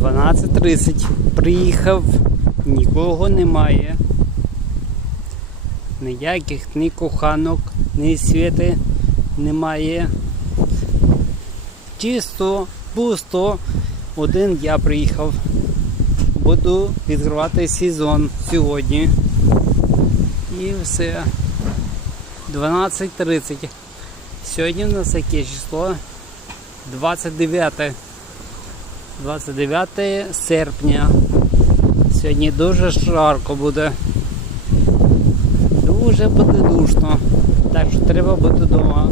12.30. Приїхав, нікого немає. Ніяких ні коханок, ні світи немає. Чисто, пусто. Один я приїхав. Буду відкривати сезон сьогодні. І все. 12.30. Сьогодні у нас яке число? 29. 29 серпня. Сьогодні дуже жарко буде. Дуже буде душно. Так що треба бути вдома.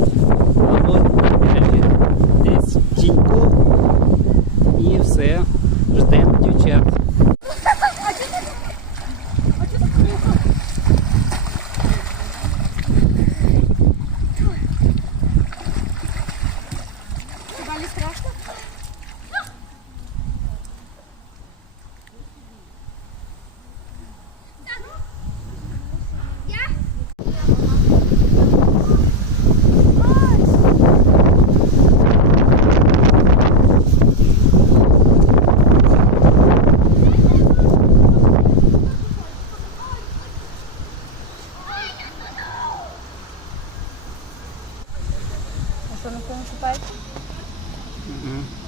no o pai. Uhum.